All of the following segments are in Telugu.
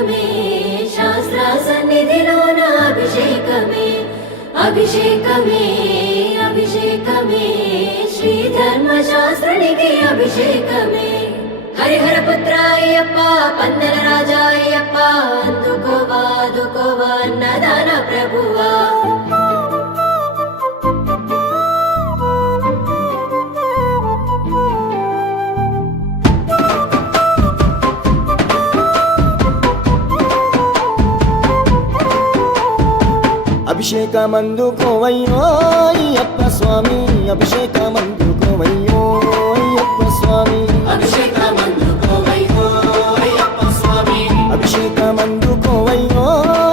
అభిషేకమే శాస్త్ర సన్నిధిలోన అభిషేకమే అభిషేకమే అభిషేకమే శ్రీ ధర్మశాస్త్రునికి అభిషేకమే హరిహర పుత్ర అయ్యప్ప పందల రాజా అయ్యప్ప అందుకోవా అందుకోవా అన్నదాన ప్రభువా అభిషేకమందుకోవయ్యో అయ్యప్ప స్వామి అభిషేకమందుకోవయ్యో అయ్యప్ప స్వామి అభిషేకమందుకోవయ్యో అయ్యప్ప స్వామి అభిషేకమందుకోవయ్యో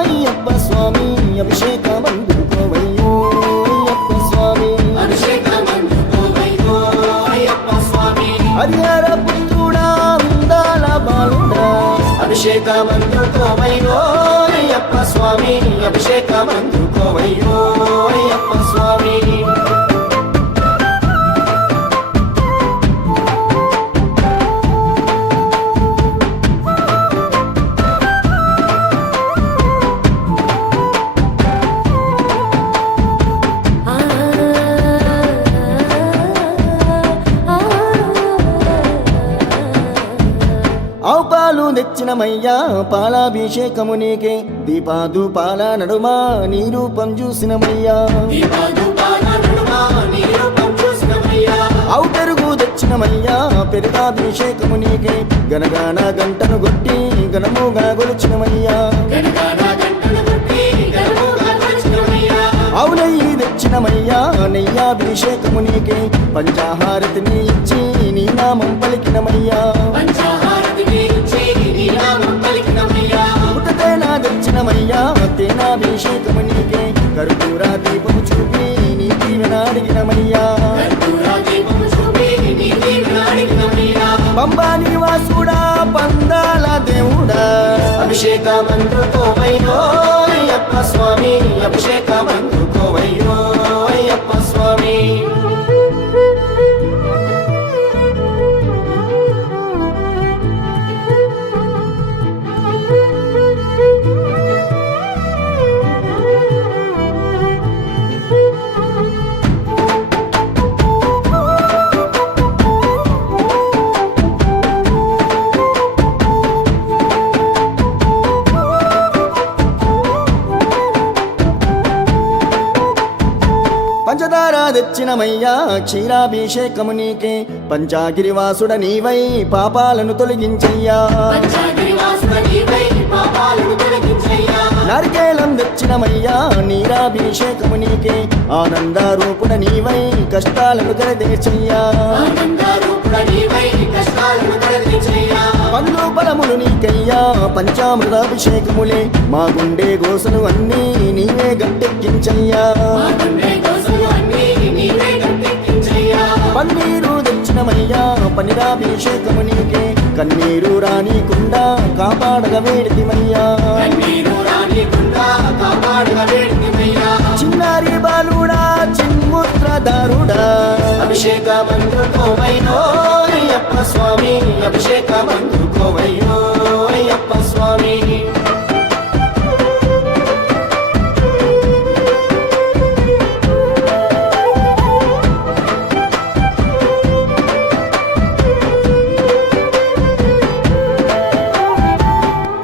అయ్యప్ప స్వామి అభిషేకమందుకోవయ్యో అయ్యప్ప స్వామి అభిషేకమందుకోవయ్యో అయ్యప్ప స్వామి హరిహర పుత్రుడా అందాల బాలుడా అభిషేకమందుకోవయ్యో అయ్యప్ప స్వామి అభిషేకమందుకోవయ్యో అయ్యప్ప స్వామి ఆవు పాలు తెచ్చినమయ్యా పాలాభిషేకము నీకే దీపాదుపాల నడుమ నీ రూపం చూసినమయ్యా ఆవు పెరుగు తెచ్చినమయ్యా పెరుగాభిషేకము నీకే గనగాన గంటను కొట్టి గణముగా గొలిచినమయ్యా ఆవు నెయ్యి తెచ్చినమయ్యా నెయ్యాభిషేకము నీకే పంచాహారతిని ఇచ్చి నీ నామం పలికినమయ్యా పుట్టతేనా తెచ్చినమయ్యా తేనాభిషేకము నీకే కర్పూర దీపము చూపి నీ దీవెన అడిగినమయ్యా పంబా నివాసుడా పందాల దేవుడా అభిషేకమందుకోవయ్యో అయ్యప్ప స్వామి అభిషేకమందుకోవయ్యో అయ్యప్ప స్వామి పంచదార తెచ్చినమయ్యా క్షీరాభిషేకము నీకే పంచాగిరివాసుడ నీవై పాపాలను తొలగించయ్యా నారికేళం తెచ్చినమయ్యా నీరాభిషేకము నీకే ఆనంద రూపుడ నీవై కష్టాలను కరదేర్చయ్యా పండ్లు ఫలములు నీకయ్యా పంచామృతాభిషేకములే మా గుండె గోసలు అన్నీ నీవే గట్టెక్కించయ్యా పన్నీరు తెచ్చినమయ్యా పనిరాభిషేకము నీకే కన్నీరు రానీకుండా కాపాడగ వేడితిమయ్యా చిన్నారి బాలుడా చిన్ముద్రదారుడా అభిషేకమందుకోవయ్యో అయ్యప్ప స్వామి అభిషేకమందుకోవయ్యో అయ్యప్ప స్వామి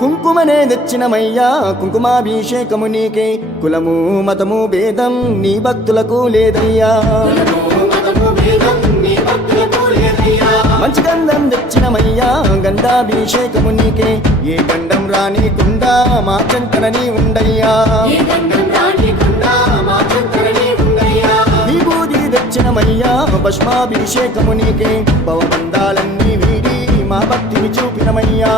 కుంకుమనే తెచ్చినమయ్యా కుంకుమాభిషేకము నీకే కులము మతము భేదం నీ భక్తులకు లేదయ్యా మంచి గంధం తెచ్చినమయ్యా గంధాభిషేకము నీకే ఏ గంధం రానీకుండా మా చెంతనని ఉండయ్యా విభూది తెచ్చినమయ్యా భస్మాభిషేకము నీకే భవబంధాలన్నీ వీడి మా భక్తిని చూపినమయ్యా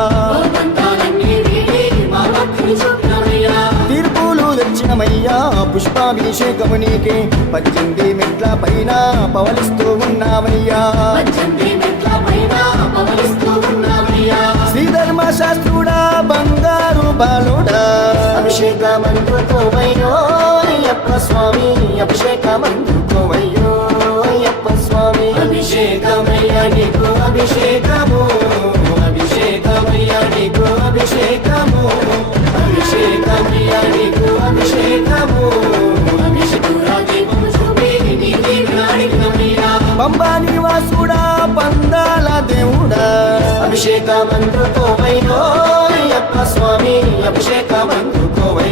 తీర్పులు తెచ్చినమయ్యా పుష్పాభిషేకము నీకే 18 మెట్ల పైన పవలిస్తూ ఉన్నామయ్యా శ్రీధర్మ శాస్త్రుడా బంగారు బాలుడా అభిషేకమందుకోవయ్యో అయ్యప్ప స్వామి అభిషేకమందుకోవయ్యో అయ్యప్ప స్వామి అభిషేకమయ్య నీకు అభిషేకము అభిషేకమయ్య నీకు అభిషేకము పంబా నివాసుడా పందాల దేవుడా అభిషేకమందుకోవయ్యో అయ్యప్ప స్వామి అభిషేకమందుకోవయ్యో